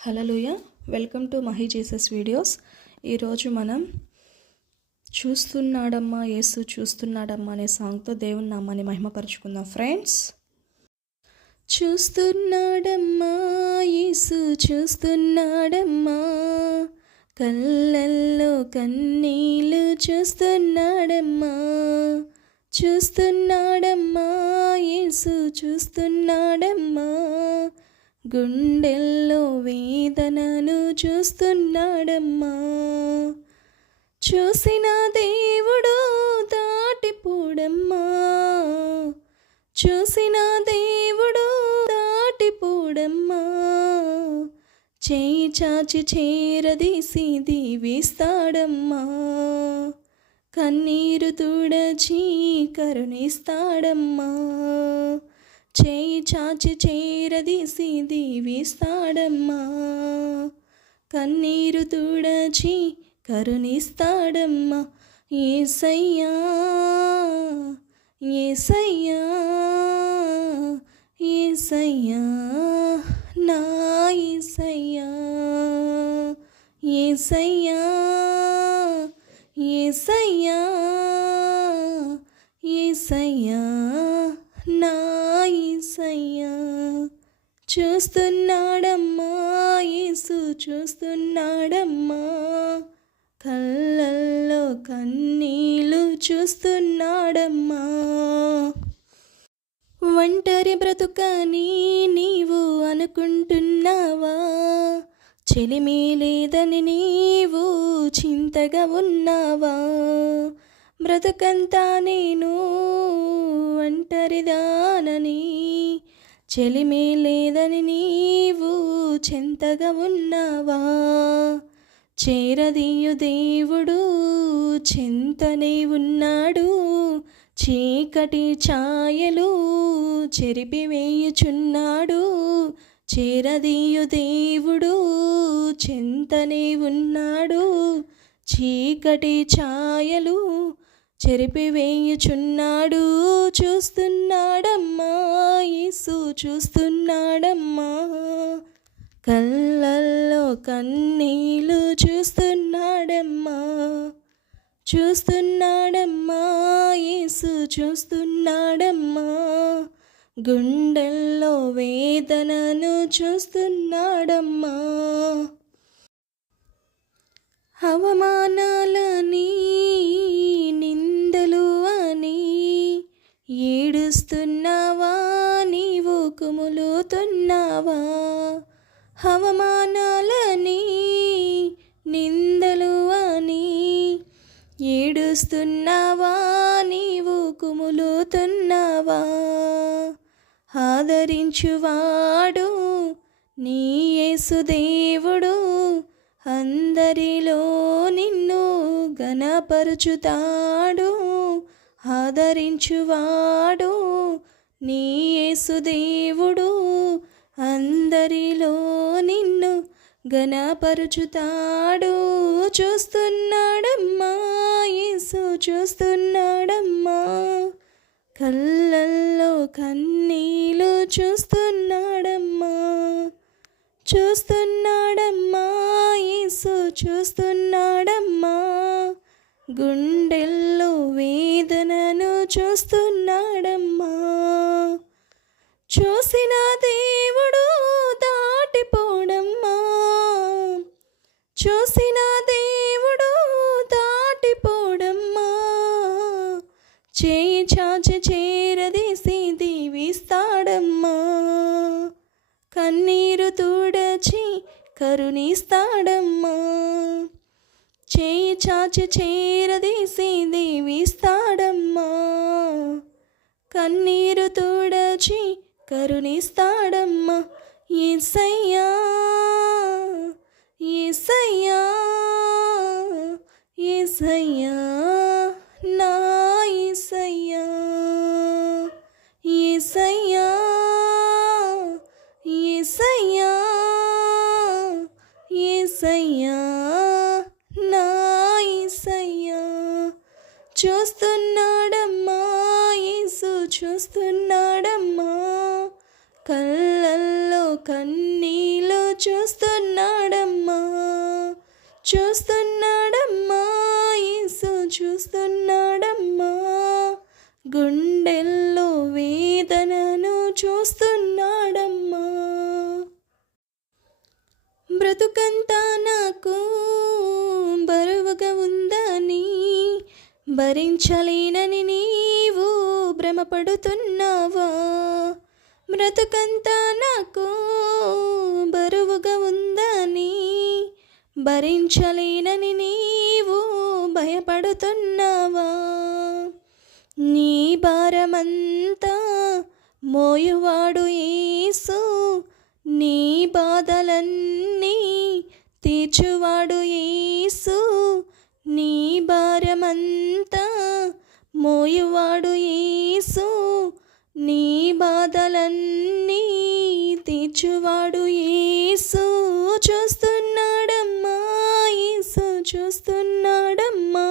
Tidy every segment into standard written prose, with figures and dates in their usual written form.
Hallelujah. Welcome to Mahi Jesus videos. ఈరోజు మనం చూస్తున్నాడమ్మా యేసు చూస్తున్నాడమ్మా అనే సాంగ్తో దేవుని నామాన్ని మహిమపరుచుకుందాం ఫ్రెండ్స్. చూస్తున్నాడమ్మా యేసు చూస్తున్నాడమ్మా, కళ్ళల్లో కన్నీళ్ళు చూస్తున్నాడమ్మా. చూస్తున్నాడమ్మా యేసు చూస్తున్నాడమ్మా, గుండెల్లో వేదనను చూస్తున్నాడమ్మా. చూసిన దేవుడు దాటిపోడమ్మా, చూసిన దేవుడు దాటిపోడమ్మా. చేయి చాచి చేరదీసి దీవిస్తాడమ్మా, కన్నీరు తుడచి కరుణిస్తాడమ్మా. చేయి చాచి చేరదీసి దీవిస్తాడమ్మా, కన్నీరు తుడచి కరుణిస్తాడమ్మా. యేసయ్యా యేసయ్యా యేసయ్యా నా యేసయ్యా, యేసయ్యా యేసయ్యా యేసయ్యా నా యేసయ్యా. చూస్తున్నాడమ్మా యేసు చూస్తున్నాడమ్మా, కళ్ళల్లో కన్నీళ్ళు చూస్తున్నాడమ్మా. ఒంటరి బ్రతుకని నీవు అనుకుంటున్నావా, చెలిమి లేదని నీవు చింతగా ఉన్నావా. బ్రతుకంతా నేను ఒంటరిదానని, చెలిమి లేదని నీవు చింతగా ఉన్నావా. చేరదీయు దేవుడు చింతనే ఉన్నాడు, చీకటి ఛాయలు చెరిపివేయుచున్నాడు. చేరదీయు దేవుడు చింతనే ఉన్నాడు, చీకటి ఛాయలు చెరిపివేయుచున్నాడు. చూస్తున్నాడమ్మా యేసు చూస్తున్నాడమ్మా, కళ్ళల్లో కన్నీళ్ళు చూస్తున్నాడమ్మా. చూస్తున్నాడమ్మా యేసు చూస్తున్నాడమ్మా, గుండెల్లో వేదనను చూస్తున్నాడమ్మా. అవమానాలని నిందలు అని ఏడుస్తున్నావా, నీవు కుములుతున్నావా. అవమానాలని నిందలు అని ఏడుస్తున్నావా, నీవు కుములుతున్నావా. ఆదరించువాడు నీ యేసు దేవుడు, అందరిలో నిన్ను ఘనపరుచుతాడు. ఆదరించువాడు నీ యేసు దేవుడు, అందరిలో నిన్ను ఘనపరుచుతాడు. చూస్తున్నాడమ్మా యేసు చూస్తున్నాడమ్మా, కళ్ళల్లో కన్నీళ్ళు చూస్తున్నాడమ్మా. చూస్తున్నాడమ్మా యేసు చూస్తున్నాడమ్మా, గుండెల్లో వేదనను చూస్తున్నాడమ్మా. చూసిన దేవుడు దాటిపోడమ్మా, చూసిన దేవుడు దాటిపోడమ్మా. చేయి చాచి చేరదీసి దీవిస్తాడమ్మా, కన్నీరు తుడచి కరుణిస్తాడమ్మా. చేయి చాచి చేరదీసి దీవిస్తాడమ్మా, కన్నీరు తుడచి కరుణిస్తాడమ్మా. యేసయ్యా యేసయ్యా యేసయ్యా నా యేసయ్యా, యేసయ్యా యేసయ్యా యేసయ్యా నా యేసయ్యా. చూస్తున్నాడమ్మా యేసు చూస్తున్నాడమ్మా, కళ్ళల్లో కన్నీళ్ళు చూస్తున్నాడమ్మా, చూస్తున్నాడమ్మా, యేసు చూస్తున్నాడమ్మా, గుండెల్లో వేదనను చూస్తున్నాడమ్మా. బ్రతుకంతా నాకు బరువుగా ఉందని, భరించలేనని నీవు భ్రమపడుతున్నావా? బ్రతుకంతా నాకు బరువుగా ఉందని, భరించలేనని నీవు భయపడుతున్నావా? నీ భారమంతా మోయువాడు యేసు, నీ బాధలన్నీ తీర్చువాడు యేసు, నీ భారమంతా మోయువాడు యేసు, నీ బాధలన్నీ తీర్చువాడు యేసు. చూస్తున్నాడమ్మా, యేసు చూస్తున్నాడమ్మా,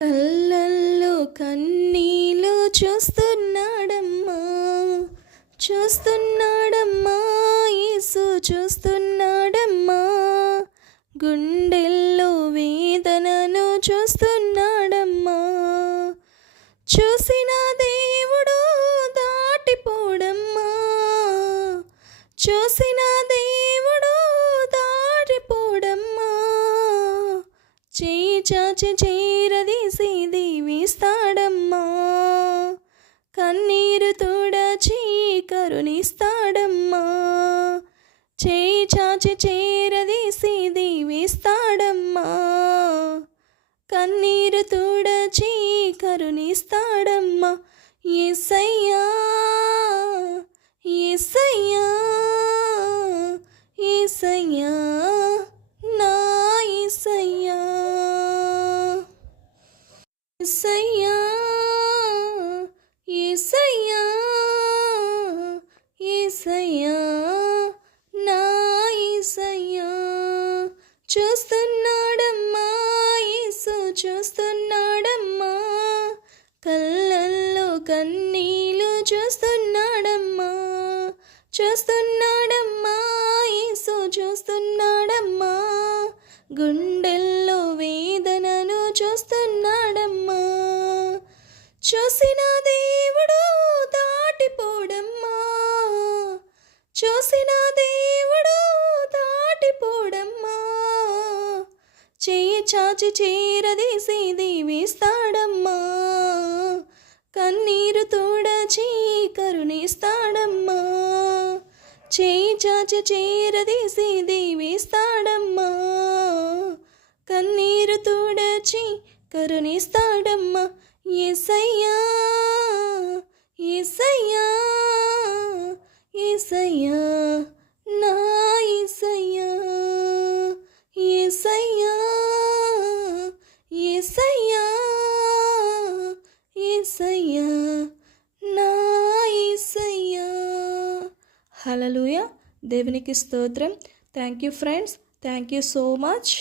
కళ్ళల్లో కన్నీళ్ళు చూస్తున్నాడమ్మా, చూస్తున్నాడమ్మా, యేసు చూస్తున్నాడమ్మా, గుండెల్లో వేదనను చూస్తున్నాడమ్మా. చూసిన దేవుడు దాటిపోడమ్మా, చూసిన దేవుడు దాటిపోడమ్మా, చేయి చాచి చేరదీసి దీవిస్తాడమ్మా, కన్నీరు తుడచి కరుణిస్తాడమ్మా, చేయి చాచి చేరదీసి దీవిస్తాడమ్మా, కన్నీరు తుడచి కరుణిస్తాడమ్మా. యేసయ్యా, యేసయ్యా, యేసయ్యా, నా యేసయ్యా, యేసయ్యా, యేసయ్యా, యేసయ్యా, నా యేసయ్యా. చూస్తున్నాడమ్మా, యేసు చూస్తున్నాడమ్మా, కళ్ళల్లో కన్నీళ్ళు చూస్తున్నాడమ్మా, చూస్తున్నాడమ్మా, యేసు చూస్తున్నాడమ్మా, గుండెల్లో వేదనను చూస్తున్నాడమ్మా. చూసిన దేవుడు దాటిపోడమ్మా, చూసిన దేవుడు దాటిపోడమ్మా, చేయి చాచి చేరదీసి దీవిస్తాడమ్మా, కన్నీరు తుడచి కరుణిస్తాడమ్మా, చేయి చాచి చేరదీసి దీవిస్తాడమ్మా, కన్నీరు తుడచి కరుణిస్తాడమ్మా. యేసయ్యా, యేసయ్యా, యేసయ్యా, నా యేసయ్యా, యేసయ్యా, యేసయ్యా, యేసయ్యా, నా యేసయ్యా. హల్లెలూయా. దేవునికి స్తోత్రం. Thank you friends, thank you so much.